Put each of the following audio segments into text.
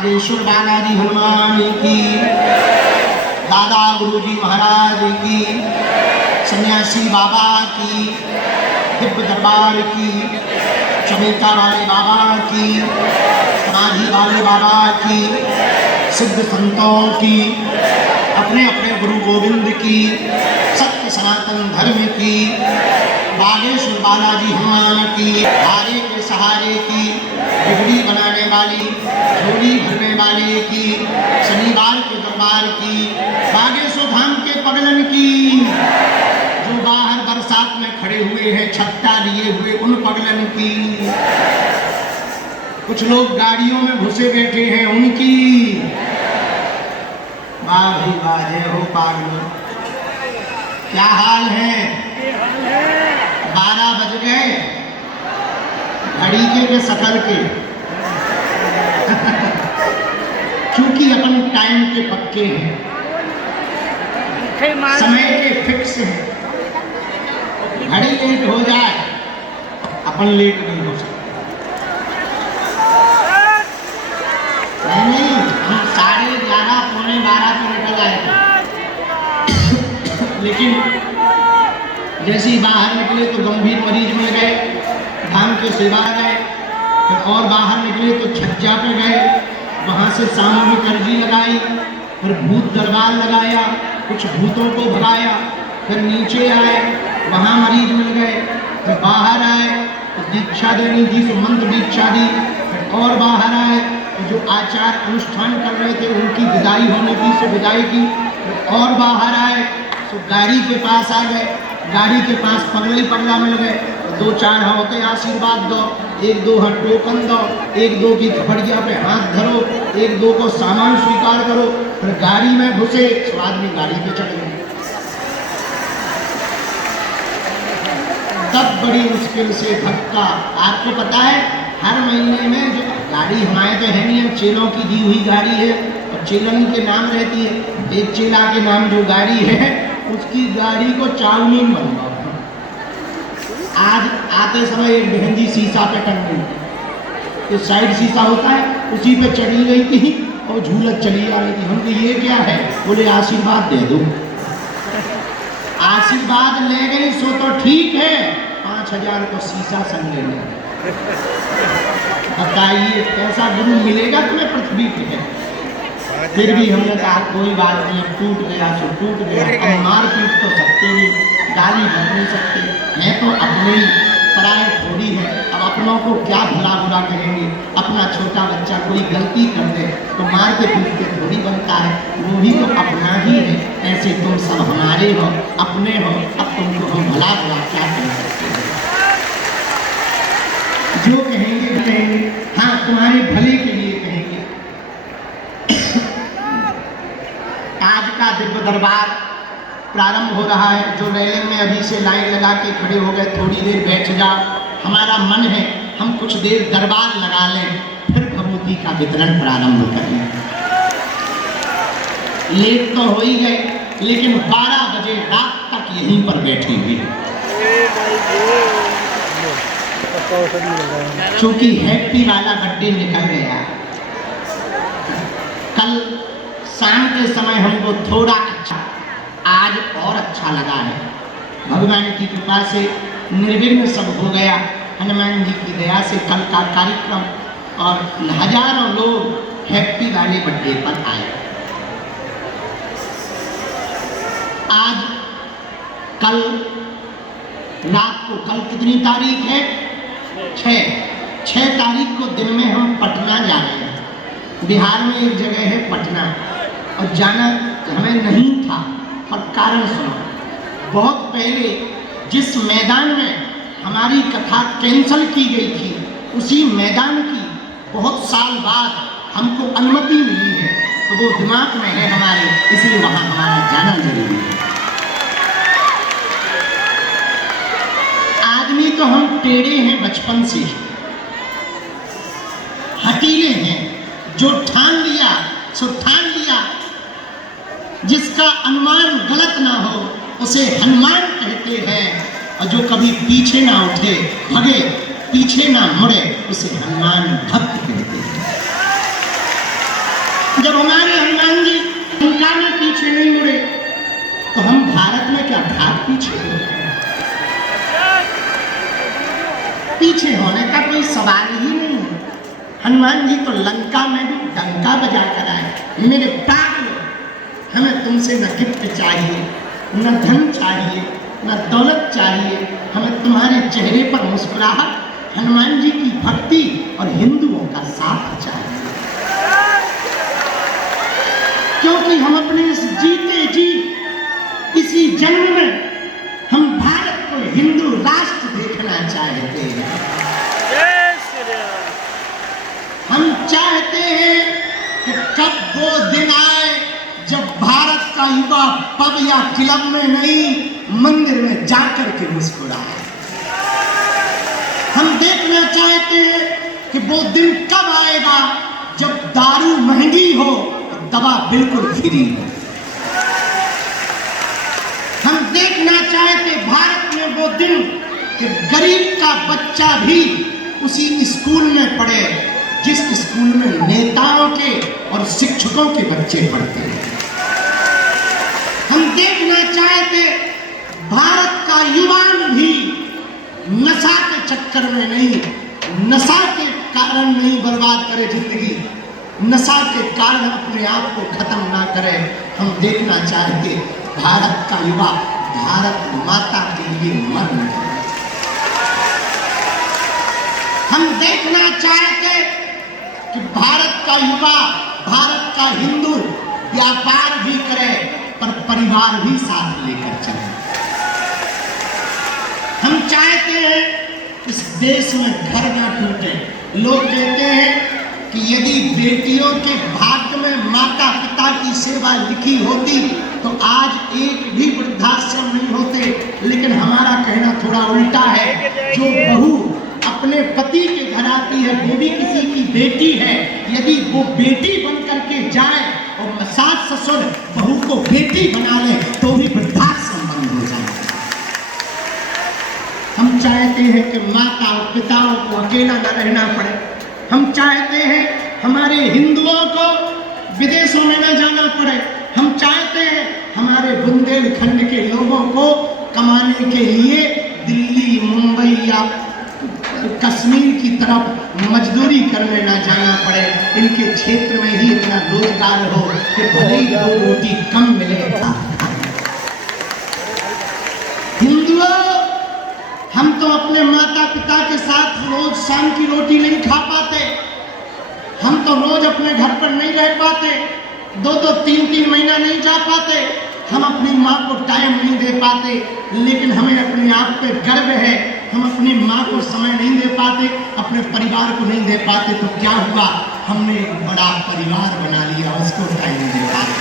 बागेश्वर बालाजी हनुमान की, दादा गुरुजी महाराज की, सन्यासी बाबा की, दिव्य दरबार की, चमेता वाले बाबा की, समाधि वाले बाबा की, सिद्ध संतों की, अपने अपने गुरु गोविंद की, सत्य सनातन धर्म की, बागेश्वर बालाजी हनुमान की, हारे के सहारे की, बिगड़ी बनाने वाली, झोली भरने वाले की, शनिवार के दरबार की, बागेश्वर धाम के पगलन की, जो बाहर बरसात में खड़े हुए हैं छत्ता लिए हुए उन पगलन की, कुछ लोग गाड़ियों में घुसे बैठे हैं उनकी। वाह भाई वाह, जय हो पागल। क्या हाल है? 12 बज गए घड़ी के शकल के क्योंकि अपन टाइम के पक्के हैं, समय के फिक्स हैं। घड़ी लेट हो जाए अपन लेट नहीं हो सकते। नहीं, हम 11:30 पौने 12 पे निकल आए थे लेकिन जैसे ही बाहर निकले तो गंभीर मरीज मिल गए, धाम के सेवा गए, फिर और बाहर निकले तो छज्जा पे गए, वहाँ से सामूहिक अर्जी लगाई, फिर भूत दरबार लगाया, कुछ भूतों को भगाया, फिर नीचे आए वहाँ मरीज मिल गए, फिर बाहर आए तो दीक्षा देनी थी तो मंत्र दीक्षा दी, फिर और बाहर आए तो जो आचार अनुष्ठान कर रहे थे उनकी विदाई होनी थी सो विदाई की, फिर और बाहर आए तो गाड़ी के पास आ गए, गाड़ी के पास पगला ही पगला मिल गए, 2-4 होते आशीर्वाद दो, 1-2 टोकन दो, 1-2 की थपड़िया पे हाथ धरो, 1-2 को सामान स्वीकार करो, फिर गाड़ी में घुसे तो आदमी गाड़ी पे चढ़ गए। तब बड़ी मुश्किल से धक्का, आपको पता है हर महीने में जो गाड़ी हमारे तो है नहीं, चेलों की दी हुई गाड़ी है और चेलन के नाम रहती है, एक चेला के नाम जो गाड़ी है उसकी गाड़ी को चाउमीन बनवाओ। आज आते समय एक बहन जी शीशा पे टंग गई, तो साइड शीशा होता है उसी पे चढ़ी गई थी और झूलत चली आ रही थी। हम ये क्या है? बोले आशीर्वाद दे दो। आशीर्वाद ले गई सो तो ठीक है, 5000 को शीशा संग ले लिया। बताइए कैसा गुरु मिलेगा तुम्हें पृथ्वी पे? फिर भी हमने कहा कोई बात नहीं, टूट गया सो टूट गया, हम मार पीट तो सकते नहीं, गाली भर नहीं सकते, हैं तो अपने ही, पराए थोड़ी है। अब अपनों को क्या भला बुरा कहेंगे? अपना छोटा बच्चा कोई गलती कर दे तो मार के पीट के थोड़ी बनता है, वो भी तो अपना ही है। ऐसे तुम सब हमारे हो, अपने हो, अब तुमको हम भला बुरा क्या कह सकते हैं? जो कहेंगे कहेंगे, हाँ तुम्हारे भले के लिए कहेंगे। आज का दिव्य दरबार प्रारंभ हो रहा है। जो रेलिंग में अभी से लाइन लगा के खड़े हो गए, थोड़ी देर बैठ जाओ, हमारा मन है हम कुछ देर दरबार लगा लें, फिर भभूति का वितरण प्रारंभ करें। लेट तो हो ही गए लेकिन 12 बजे रात तक यहीं पर बैठी हुई, क्योंकि हैप्पी वाला बर्थडे निकल गया। कल शाम के समय हमको थोड़ा अच्छा, आज और अच्छा लगा है। भगवान की कृपा से निर्विघ्न सब हो गया, हनुमान जी की दया से कल का कार्यक्रम, और हजारों लोग हैप्पी वाले बर्थडे पर आए। आज कल रात को, कल कितनी तारीख है? 6 तारीख को दिन में हम पटना जा रहे हैं। बिहार में एक जगह है पटना, और जाना हमें नहीं था पर कारण सुनो। बहुत पहले जिस मैदान में हमारी कथा कैंसल की गई थी, उसी मैदान की बहुत साल बाद हमको अनुमति मिली है, तो वो दिमाग में है हमारे, इसलिए वहाँ हमारा जाना जरूरी है। आदमी तो हम टेढ़े हैं बचपन से, हटीले हैं, जो ठान लिया सो ठान लिया, जिसका अनुमान गलत ना हो उसे हनुमान कहते हैं, और जो कभी पीछे ना उठे, भगे, पीछे ना मुड़े, उसे हनुमान भक्त कहते हैं। जब हमारे हनुमान जी लंका में पीछे नहीं मुड़े तो हम भारत में क्या भाग पीछे हो गए? पीछे होने का कोई सवाल ही नहीं है। हनुमान जी तो लंका में भी डंका बजा कर आए। मेरे पागल, हमें तुमसे न गिफ्ट चाहिए, न धन चाहिए, न दौलत चाहिए, हमें तुम्हारे चेहरे पर मुस्कुराहट, हनुमान जी की भक्ति और हिंदुओं का साथ चाहिए। क्योंकि हम अपने इस जीते जी इसी जन्म में हम भारत को हिंदू राष्ट्र देखना चाहते हैं। हम चाहते हैं कि कब वो दिन आए जब भारत का युवा पब या क्लब में नहीं, मंदिर में जाकर के मुस्कुराए। हम देखना चाहते हैं कि वो दिन कब आएगा जब दारू महंगी हो और दवा बिल्कुल फ्री हो। हम देखना चाहते भारत में वो दिन कि गरीब का बच्चा भी उसी स्कूल में पढ़े जिस स्कूल में नेताओं के और शिक्षकों के बच्चे पढ़ते हैं। हम देखना चाहते भारत का युवान भी नशा के चक्कर में नहीं, नशा के कारण नहीं बर्बाद करे जिंदगी, नशा के कारण अपने आप को खत्म ना करे। हम देखना चाहते भारत का युवा भारत माता के लिए मर मिटे। हम देखना चाहते कि भारत का युवा, भारत का हिंदू व्यापार भी करे पर परिवार भी साथ लेकर चले। हम चाहते हैं इस देश में घर ना टूटे। लोग कहते हैं कि यदि बेटियों के भाग्य में माता पिता की सेवा लिखी होती तो आज एक भी वृद्धाश्रम नहीं होते। लेकिन हमारा कहना थोड़ा उल्टा है। जो बहू अपने पति के घर आती है वो भी किसी की बेटी है। यदि वो बेटी बन करके जाए और सास ससुर बहू को बेटी बना ले तो भी वृद्धाश्रम बंद हो जाए। हम चाहते हैं कि माता और पिताओं को अकेला न रहना पड़े। हम चाहते हैं हमारे हिंदुओं को विदेशों में न जाना पड़े। हम चाहते हैं हमारे बुंदेलखंड के लोगों को कमाने के लिए दिल्ली, मुंबई या कश्मीर की तरफ मजदूरी करने ना जाना पड़े। इनके क्षेत्र में ही इतना रोजगार हो कि भले ही दो रोटी कम मिले। हिंदुओं, हम तो अपने माता पिता के साथ रोज शाम की रोटी नहीं खा पाते। हम तो रोज अपने घर पर नहीं रह पाते, 2-2, 3-3 महीना नहीं जा पाते। हम अपनी माँ को टाइम नहीं दे पाते। लेकिन हमें अपने आप पे गर्व है। हम अपनी माँ को समय नहीं दे पाते, अपने परिवार को नहीं दे पाते तो क्या हुआ, हमने एक बड़ा परिवार बना लिया, उसको टाइम नहीं दे पाते।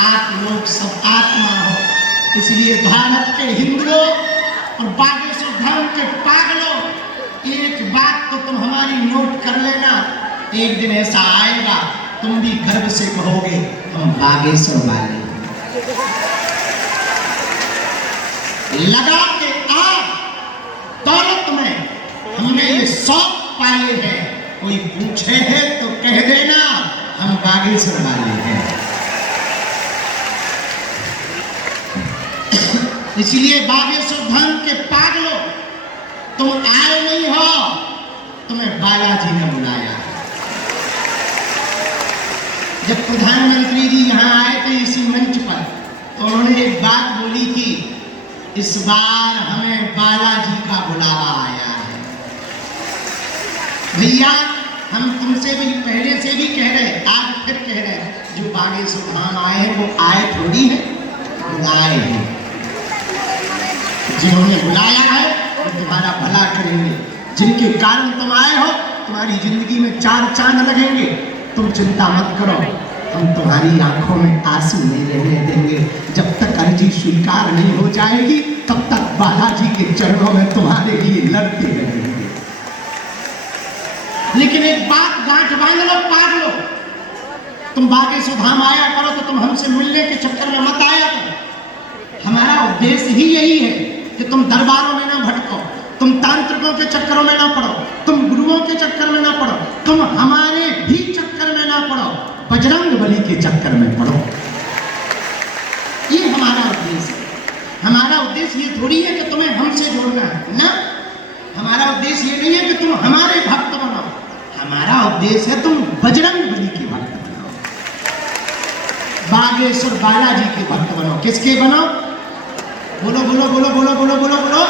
आप लोग सब आत्मा हो, इसलिए भारत के हिंदुओं और बागेश्वर धर्म के पागलों, एक बात तो तुम हमारी नोट कर लेना। एक दिन ऐसा आएगा तुम भी गर्व से कहोगे हम बागेश्वर वाले। लगा के आग दौलत में हमने ये शौक पाए हैं। कोई पूछे है तो कह देना हम बागेश्वर वाले हैं। इसलिए बागेश्वर धाम के पागलों, तुम आए नहीं हो, तुम्हें बालाजी ने बुलाया। जब प्रधानमंत्री जी यहाँ आए थे इसी मंच पर तो उन्होंने एक बात बोली थी, इस बार हमें बालाजी का बुलावा आया है। भैया, हम तुमसे भी पहले से भी कह रहे, आज फिर कह रहे, जो बागेश्वर धाम आए हैं वो आए थोड़ी है, बुलाए हैं। जिन्होंने बुलाया है वो तुम्हारा भला करेंगे। जिनके कारण तुम आए हो तुम्हारी जिंदगी में 4 चांद लगेंगे। तुम चिंता मत करो, हम तुम्हारी आंखों में आंसू नहीं रहने देंगे। जब तक अर्जी स्वीकार नहीं हो जाएगी तब तक बालाजी के चरणों में तुम्हारे लिए लड़ते रहेंगे। लेकिन एक बात गांठ बांध लो पागलो, तुम बागेश्वर धाम आया करो तो तुम हमसे मिलने के चक्कर में मत आया करो। हमारा उद्देश्य ही यही है कि तुम दरबारों में ना भटको, तुम तांत्रिकों के चक्करों में ना पड़ो, तुम गुरुओं के चक्कर में ना पड़ो, तुम हमारे भी चक्कर बजरंग बली के चक्कर में पड़ो। ये हमारा उद्देश्य है। हमारा उद्देश्य ये थोड़ी है कि तुम्हें हमसे जोड़ना है ना। हमारा उद्देश्य ये नहीं है कि तुम हमारे भक्त बनो। हमारा उद्देश्य है तुम बजरंग बली के भक्त बनो, बागेश्वर बालाजी के भक्त बनो। किसके बनो? बोलो बोलो बोलो बोलो बोलो बोलो बोलो।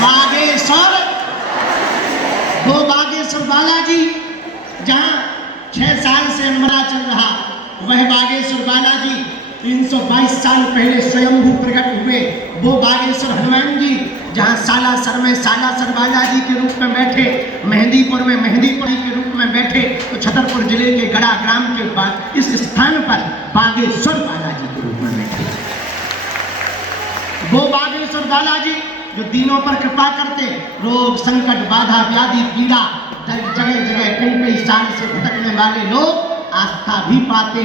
बागेश्वर, वो बागेश्वर बालाजी जहां 6 साल से अनमरा चल रहा, वह बागेश्वर बालाजी 322 साल पहले स्वयंभू प्रकट हुए। वो बागेश्वर हनुमान जी जहाँ सालासर में सालासर बालाजी के रूप में बैठे, मेहंदीपुर में मेहंदीपुरी के रूप में बैठे, तो छतरपुर जिले के गड़ा ग्राम के बाद इस स्थान पर बागेश्वर बालाजी के रूप में बैठे। वो बागेश्वर बालाजी जो दीनों पर कृपा करते, रोग संकट बाधा व्याधि पीड़ा जगह जगह कई साल से भटकने वाले लोग आस्था भी पाते,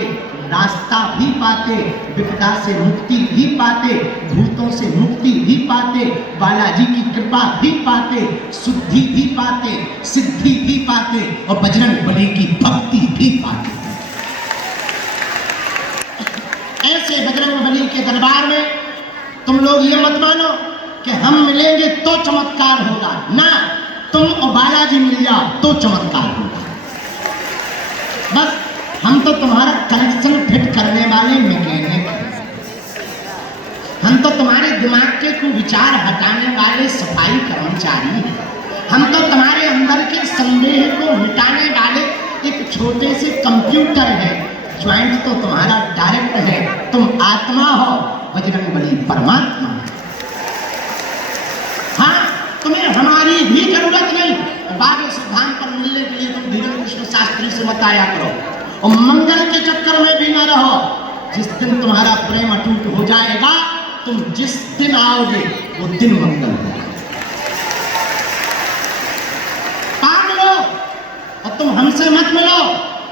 रास्ता भी पाते, विपदा से मुक्ति भी पाते, भूतों से मुक्ति भी पाते, बालाजी की कृपा भी पाते, शुद्धि भी पाते, सिद्धि भी पाते और बजरंग बली की भक्ति भी पाते। ऐसे बजरंग बली के दरबार में तुम लोग ये मत मानो कि हम मिलेंगे तो चमत्कार होगा ना। तुम और बालाजी मिल जाओ तो चमत्कार होगा। बस हम तो तुम्हारा कनेक्शन फिट करने वाले मैकेनिक हैं। हम तो तुम्हारे दिमाग के कुविचार हटाने वाले सफाई कर्मचारी हैं। हम तो तुम्हारे अंदर के संदेह को मिटाने वाले एक छोटे से कंप्यूटर है। ज्वाइंट तो तुम्हारा डायरेक्ट है। तुम आत्मा हो, बजरंग बली परमात्मा है। हाँ, तुम्हें हमारी भी जरूरत नहीं। बागेश्वर धाम पर मिलने के लिए तुम धीरेन्द्र कृष्ण शास्त्री से मत आया करो और मंगल के चक्कर में भी ना रहो। जिस दिन तुम्हारा प्रेम अटूट हो जाएगा, तुम जिस दिन आओगे वो दिन मंगल होगा। पागलो, और तुम हमसे मत मिलो।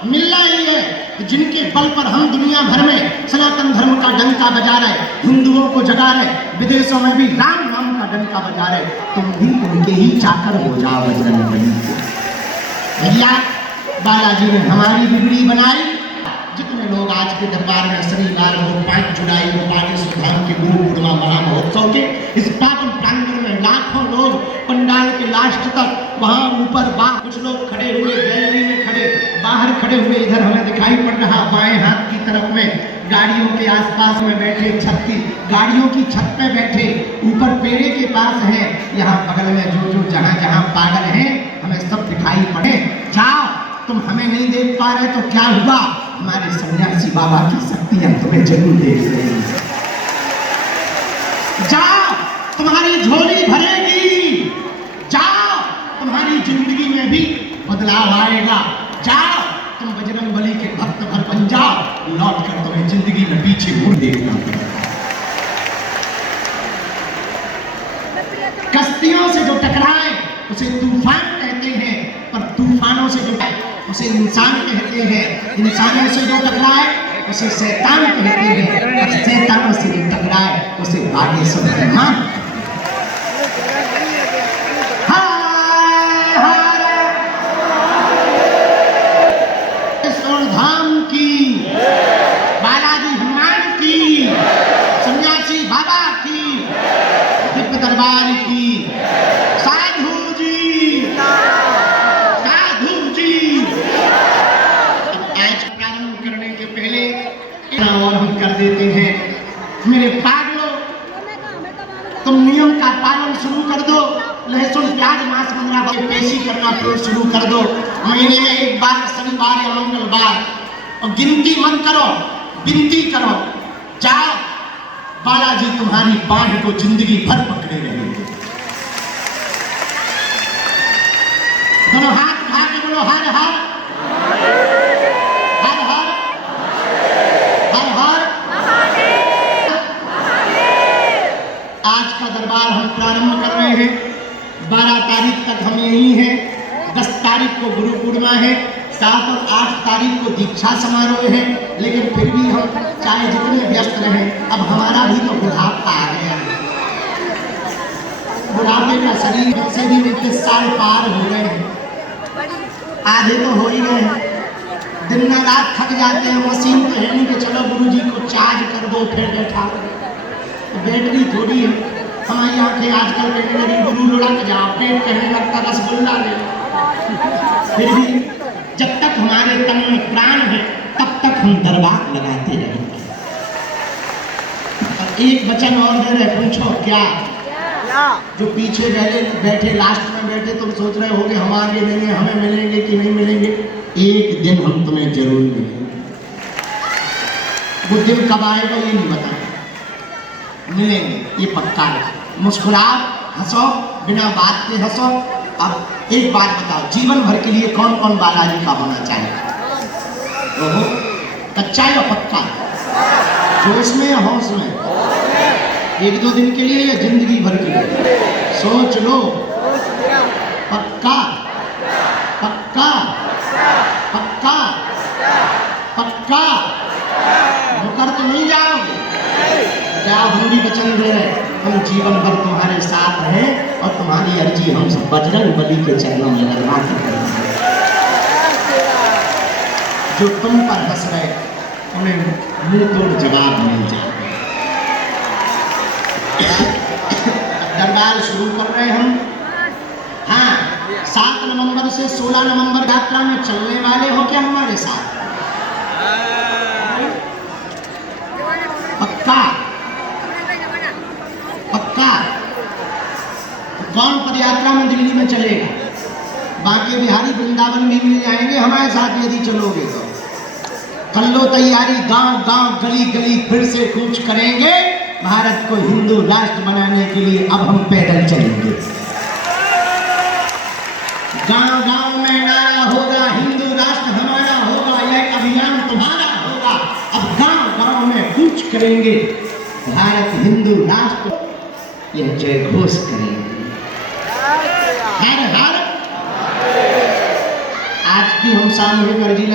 मिलना ही है कि जिनके बल पर हम दुनिया भर में सनातन धर्म का डंका बजा रहे, हिंदुओं को जगा रहे, विदेशों में भी राम नाम का डंका बजा रहे, तुम भी उनके ही चाकर हो जाओ बजरंग बली के। भैया, बालाजी ने हमारी बिगड़ी बनाई। जितने लोग आज के दरबार में शनिवार को 5 जुलाई को बागेश्वर धाम के गुरु पूर्णिमा महामहोत्सव के इस पावन प्रांगण में लाखों लोग पंडाल के लास्ट तक वहां ऊपर कुछ लोग खड़े हुए, गैलरी में खड़े, बाहर खड़े हुए, इधर हमें दिखाई पड़ रहा बाएं हाथ की तरफ में गाड़ियों के आसपास में बैठे, गाड़ियों की छत पे बैठे, ऊपर पेड़े के पास हैं, यहाँ बगल में जो जहाँ जहाँ पागल हैं हमें सब दिखाई पड़े। जाओ, तुम हमें नहीं देख पा रहे तो क्या हुआ, हमारे सन्यासी बाबा की शक्तियां तुम्हें जरूर देख रही हैं। जाओ, तुम्हारी झोली भरेगी। जाओ, तुम्हारी जिंदगी में भी बदलाव आएगा। जाओ, तुम बजरंग बली के भक्त भर बन जाओ। लौट कर तुम्हें जिंदगी में पीछे मुड़ देखना पड़ेगा। कश्तियों से जो टकराए उसे तूफान कहते हैं, पर तूफानों से जो उसे इंसान कहते हैं। इंसानों से जो टकराए उसे शैतान कहते हैं, और शैतानों से जो टकराए उसे बागेश्वर हनुमान। धाम की, बालाजी हनुमान की, सन्यासी बाबा की, दिव्य दरबार की, साधु जी, साधु जी। आज प्रारंभ करने के पहले और हम कर देते हैं। मेरे पागलों, तुम नियम का पालन शुरू कर दो। लहसुन प्याज मांस मंगरा पेशी करना शुरू कर दो। महीने में एक बार शनिवार या मंगलवार, और गिनती मत करो, विनती करो। जाओ, बालाजी तुम्हारी बांह को जिंदगी भर पकड़े रहेंगे। दोनों हाथ उठा के बोलो हर हर हर हर हर हर। आज का दरबार हम प्रारंभ कर रहे हैं। 12 तारीख तक हम यहीं हैं। 10 तारीख को गुरु पूर्णिमा है, 7 और 8 तारीख को दीक्षा समारोह है। लेकिन फिर भी हम चाहे जितने व्यस्त रहें, अब हमारा भी तो बुढ़ापा आ गया है। बुढ़ापे का शरीर से भी 21 साल पार हो गए हैं, आधे तो हो ही गए हैं। दिन ना रात थक जाते हैं, मशीन तो है नहीं कि चलो गुरुजी को चार्ज कर दो फिर बैठा दो। बैटरी थोड़ी है। हमारी आंखें आजकल कहने लगी गुरु लुढ़क जाओ, पेट कहने लगता रसगुल्ला ले। फिर भी जब तक हमारे तन में प्राण है तब तक हम दरबार लगाते रहेंगे। और एक वचन और दे रहे, पूछो क्या? जो पीछे बैठे लास्ट में बैठे, तुम सोच रहे होगे हम आगे नहीं है, हमें मिलेंगे कि नहीं मिलेंगे। एक दिन हम तुम्हें जरूर मिलेंगे। वो दिन कब आएगा ये नहीं बताएं, मिलेंगे ये पक्का है। मुस्कुराओ, हंसो, बिना बात के हंसो। अब एक बात बताओ, जीवन भर के लिए कौन कौन बालाजी का होना चाहिए? ओहो, कच्चा या पक्का? जोश में या होश में? एक दो दिन के लिए या जिंदगी भर के लिए? सोच लो। पक्का पक्का पक्का पक्का? मुकर तो नहीं जाओगे? जाओ, हम भी वचन दे रहे, हम जीवन भर तुम्हारे साथ हैं और तुम्हारी अर्जी हम सब बजरंग बली के चरणों में लगवा के करेंगे। जो तुम पर हंस रहे उन्हें मुंह तोड़ जवाब मिल जाए। दरबार शुरू कर रहे हम। हाँ, 7 नवंबर से 16 नवंबर यात्रा में चलने वाले हो क्या हमारे साथ? पक्का पक्का? कौन पद यात्रा में दिल्ली में चलेगा? बाकी बिहारी वृंदावन भी मिल जाएंगे हमारे साथ यदि चलोगे तो। कर लो तैयारी, गांव गांव गली गली फिर से कूच करेंगे। भारत को हिंदू राष्ट्र बनाने के लिए अब हम पैदल चलेंगे। गांव गांव में नारा होगा, हिंदू राष्ट्र हमारा होगा, यह अभियान तुम्हारा होगा। अब गांव गांव में कूच करेंगे, भारत हिंदू राष्ट्र यह जय घोष करेंगे। हर हर। आज की हम सामूहिक अर्जी